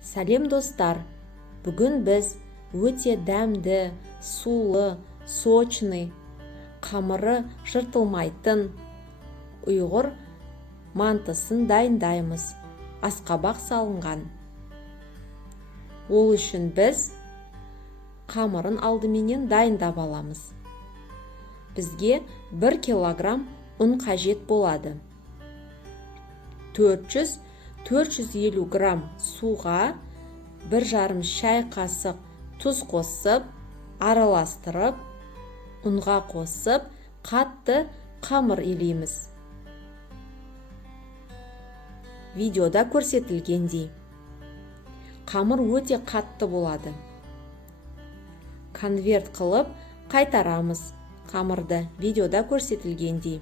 Сәлем достар, бүгін біз өте дәмді, сулы, сочный, қамыры жыртылмайтын ұйғыр мантысын дайындаймыз. Асқабақ салынған. Ол үшін біз қамырын алдыменен дайындап аламыз. Бізге 1 килограмм ұн қажет болады. 400-450 грамм суға 1,5 шай қасық тұз қосып, араластырып, ұнға қосып, қатты қамыр илейміз. Видеода көрсетілгендей. Қамыр өте қатты болады. Конверт қылып қайтарамыз қамырды, видеода көрсетілгендей.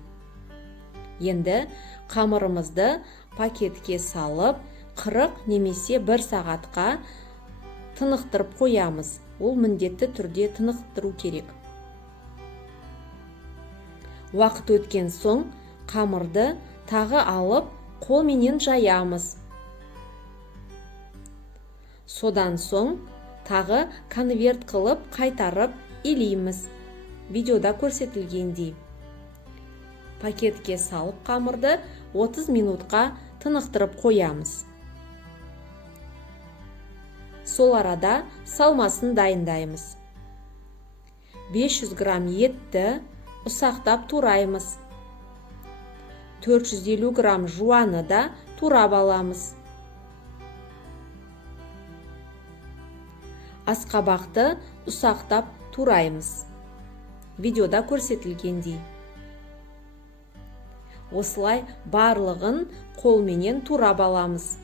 Енді қамырымызды пакетке салып, 40 немесе 1 сағатқа тынықтырып қоямыз. Ол міндетті түрде тынықтыру керек. Уақыт өткен соң қамырды тағы алып, қолменен жаямыз. Содан соң тағы конверт қылып қайтарып илейміз. Видеода көрсетілгендей. Пакетке салып қамырды 30 минутқа тынықтырып қоямыз. Сол арада салмасын дайындаймыз. 500 грамм етті ұсақтап тураймыз. 450 грамм жуаны да турап аламыз. Асқабақты ұсақтап тураймыз. Видеода көрсетілгендей. Осылай барлығын қолменен турап аламыз.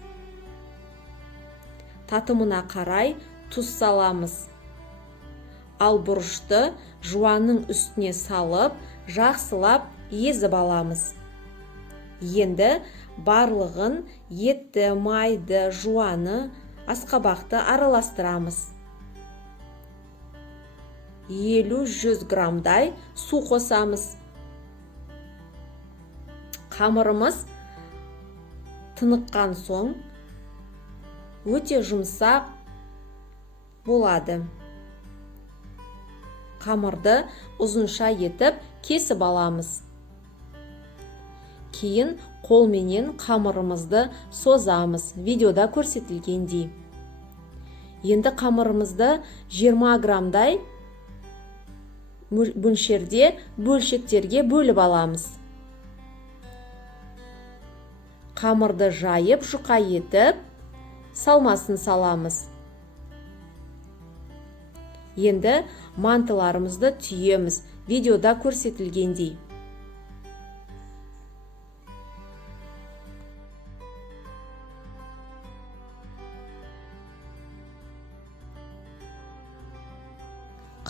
Татымына қарай тұз саламыз. Ал бұрышты жуанның үстіне салып, жақсылап езіп аламыз. Енді барлығын етті, майды, жуаны, асқабақты араластырамыз. 50-100 граммдай су қосамыз. Қамырымыз тыныққан соң өте жұмсақ болады. Қамырды ұзынша етіп кесіп аламыз. Кейін қолменен қамырымызды созамыз. Видеода көрсетілгендей. Енді қамырымызды 20 граммдай мөлшерде бөлшектерге бөліп аламыз. Қамырды жайып, жұқа етіп, салмасын саламыз. Енді мантыларымызды түйеміз. Видеода көрсетілгендей.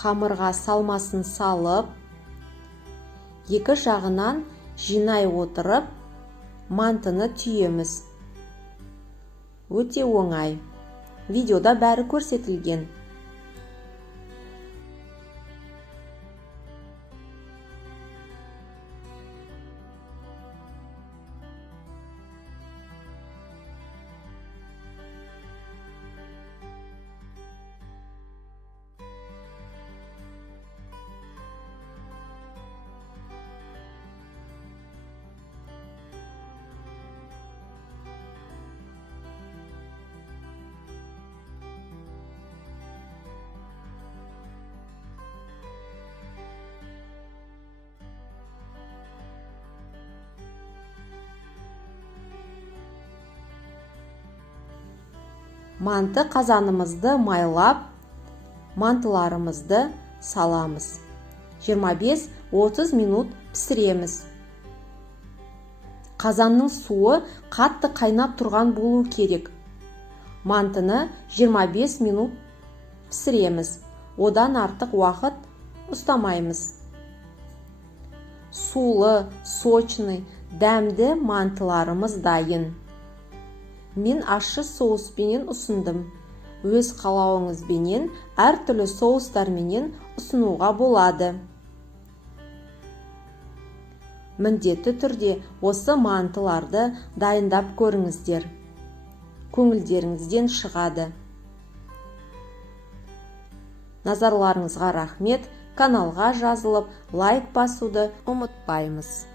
Қамырға салмасын салып, екі жағынан жинай отырып, мантыны түйеміз. Өте оңай. Видеода бәрі көрсетілген. Манты қазанымызды майлап, мантыларымызды саламыз. 25-30 минут пісіреміз. Қазанның суы қатты қайнап тұрған болу керек. Мантыны 25 минут пісіреміз. Одан артық уақыт ұстамаймыз. Сулы, сочный, дәмді мантыларымыз дайын. Мен ащы соуспенен ұсындым. Өз қалауыңызбенен әртүрлі соустарменен ұсынуға болады. Міндетті түрде осы мантыларды дайындап көріңіздер. көңілдеріңізден шығады. Назарларыңызға рахмет. Каналға жазылып, лайк басуды ұмытпаймыз.